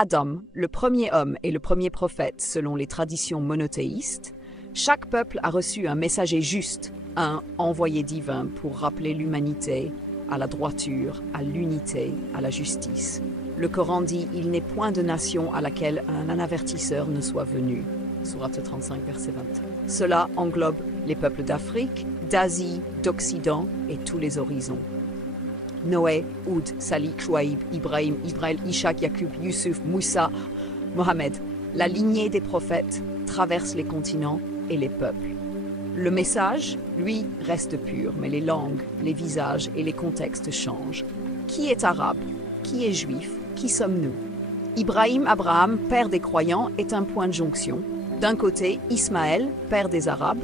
Adam, le premier homme et le premier prophète selon les traditions monothéistes, chaque peuple a reçu un messager juste, un envoyé divin pour rappeler l'humanité à la droiture, à l'unité, à la justice. Le Coran dit « Il n'est point de nation à laquelle un avertisseur ne soit venu ». Sourate 35, verset 20. Cela englobe les peuples d'Afrique, d'Asie, d'Occident et tous les horizons. Noé, Oud, Salih, Chouaïb, Ibrahim, Israël, Ishaq, Yaqub, Yusuf, Moussa, Mohammed. La lignée des prophètes traverse les continents et les peuples. Le message, lui, reste pur, mais les langues, les visages et les contextes changent. Qui est arabe? Qui est juif? Qui sommes-nous? Ibrahim, Abraham, père des croyants, est un point de jonction. D'un côté, Ismaël, père des Arabes.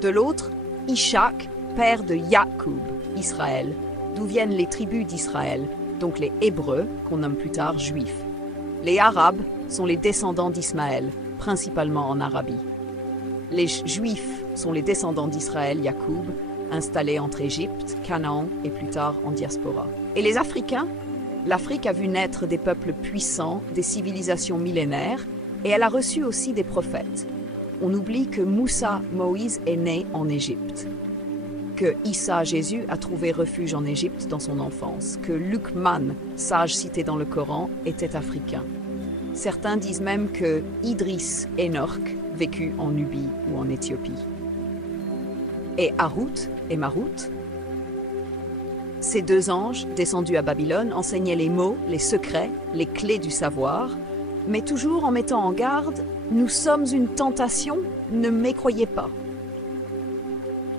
De l'autre, Ishaq, père de Yaqub, Israël, d'où viennent les tribus d'Israël, donc les Hébreux, qu'on nomme plus tard Juifs. Les Arabes sont les descendants d'Ismaël, principalement en Arabie. Les Juifs sont les descendants d'Israël, Yaqub, installés entre Égypte, Canaan et plus tard en diaspora. Et les Africains? L'Afrique a vu naître des peuples puissants, des civilisations millénaires, et elle a reçu aussi des prophètes. On oublie que Moussa, Moïse, est né en Égypte, que Issa, Jésus, a trouvé refuge en Égypte dans son enfance, que Luqman, sage cité dans le Coran, était africain. Certains disent même que Idriss, Enoch, vécut en Nubie ou en Éthiopie. Et Harut et Marut, ces deux anges, descendus à Babylone, enseignaient les mots, les secrets, les clés du savoir, mais toujours en mettant en garde « Nous sommes une tentation, ne mécroyez pas ».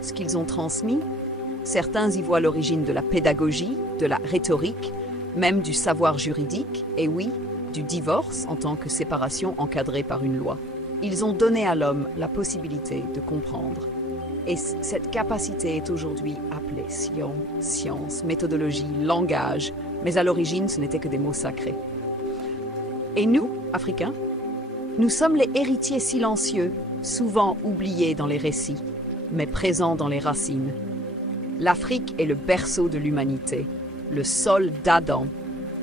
Ce qu'ils ont transmis, certains y voient l'origine de la pédagogie, de la rhétorique, même du savoir juridique, et oui, du divorce en tant que séparation encadrée par une loi. Ils ont donné à l'homme la possibilité de comprendre. Et cette capacité est aujourd'hui appelée science, méthodologie, langage, mais à l'origine ce n'était que des mots sacrés. Et nous, Africains, nous sommes les héritiers silencieux, souvent oubliés dans les récits, mais présents dans les racines. L'Afrique est le berceau de l'humanité, le sol d'Adam,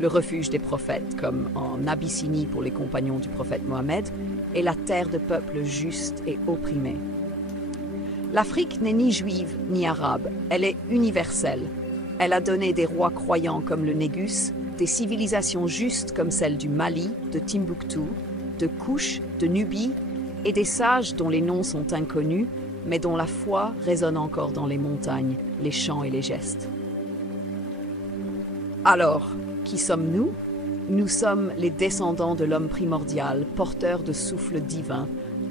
le refuge des prophètes, comme en Abyssinie pour les compagnons du prophète Mohammed, et la terre de peuples justes et opprimés. L'Afrique n'est ni juive ni arabe, elle est universelle. Elle a donné des rois croyants comme le Négus, des civilisations justes comme celle du Mali, de Timbuktu, de Kouch, de Nubie, et des sages dont les noms sont inconnus, mais dont la foi résonne encore dans les montagnes, les chants et les gestes. Alors, qui sommes-nous? Nous sommes les descendants de l'homme primordial, porteurs de souffle divin,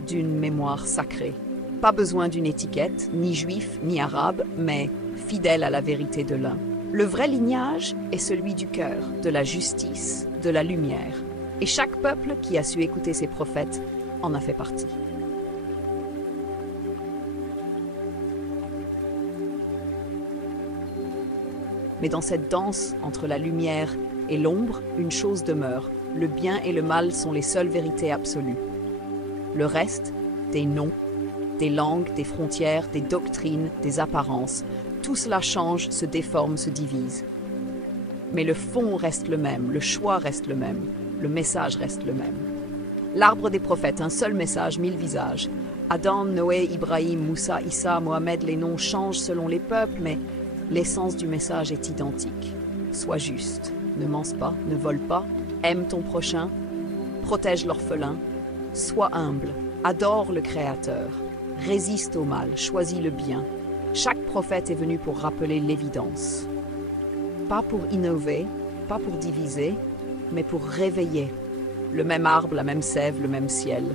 d'une mémoire sacrée. Pas besoin d'une étiquette, ni juif, ni arabe, mais fidèle à la vérité de l'un. Le vrai lignage est celui du cœur, de la justice, de la lumière. Et chaque peuple qui a su écouter ses prophètes en a fait partie. Mais dans cette danse entre la lumière et l'ombre, une chose demeure. Le bien et le mal sont les seules vérités absolues. Le reste, des noms, des langues, des frontières, des doctrines, des apparences, tout cela change, se déforme, se divise. Mais le fond reste le même, le choix reste le même, le message reste le même. L'arbre des prophètes, un seul message, 1000 visages. Adam, Noé, Ibrahim, Moussa, Issa, Mohammed, les noms changent selon les peuples, mais l'essence du message est identique. Sois juste, ne mens pas, ne vole pas, aime ton prochain, protège l'orphelin, sois humble, adore le Créateur, résiste au mal, choisis le bien. Chaque prophète est venu pour rappeler l'évidence. Pas pour innover, pas pour diviser, mais pour réveiller. Le même arbre, la même sève, le même ciel.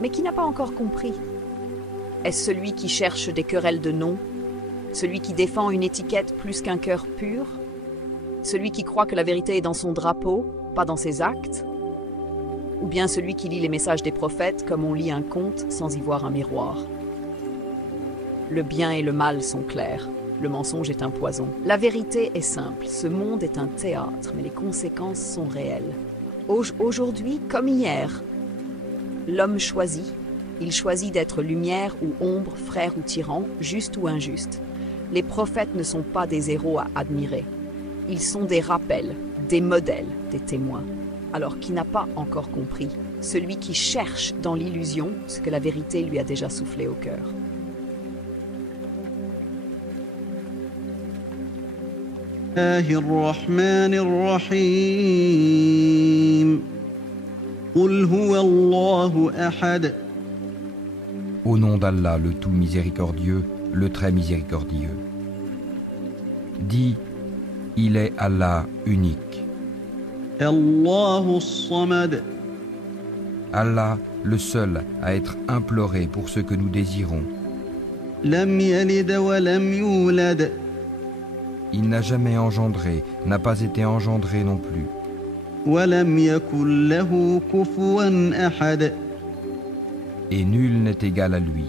Mais qui n'a pas encore compris? Est-ce celui qui cherche des querelles de noms? Celui qui défend une étiquette plus qu'un cœur pur? Celui qui croit que la vérité est dans son drapeau, pas dans ses actes? Ou bien celui qui lit les messages des prophètes comme on lit un conte sans y voir un miroir? Le bien et le mal sont clairs. Le mensonge est un poison. La vérité est simple. Ce monde est un théâtre, mais les conséquences sont réelles. Aujourd'hui, comme hier, l'homme choisit. Il choisit d'être lumière ou ombre, frère ou tyran, juste ou injuste. Les prophètes ne sont pas des héros à admirer. Ils sont des rappels, des modèles, des témoins. alors qui n'a pas encore compris, celui qui cherche dans l'illusion ce que la vérité lui a déjà soufflé au cœur. الله الرحمن الرحيم قل هو الله أحد Au nom d'Allah, le tout miséricordieux, le très miséricordieux. Dis, il est Allah unique. الله الصمد Allah, le seul à être imploré pour ce que nous désirons. لم يلد ولم يولد Il n'a jamais engendré, n'a pas été engendré non plus. ولم يكن له كفوا أحد Et nul n'est égal à lui.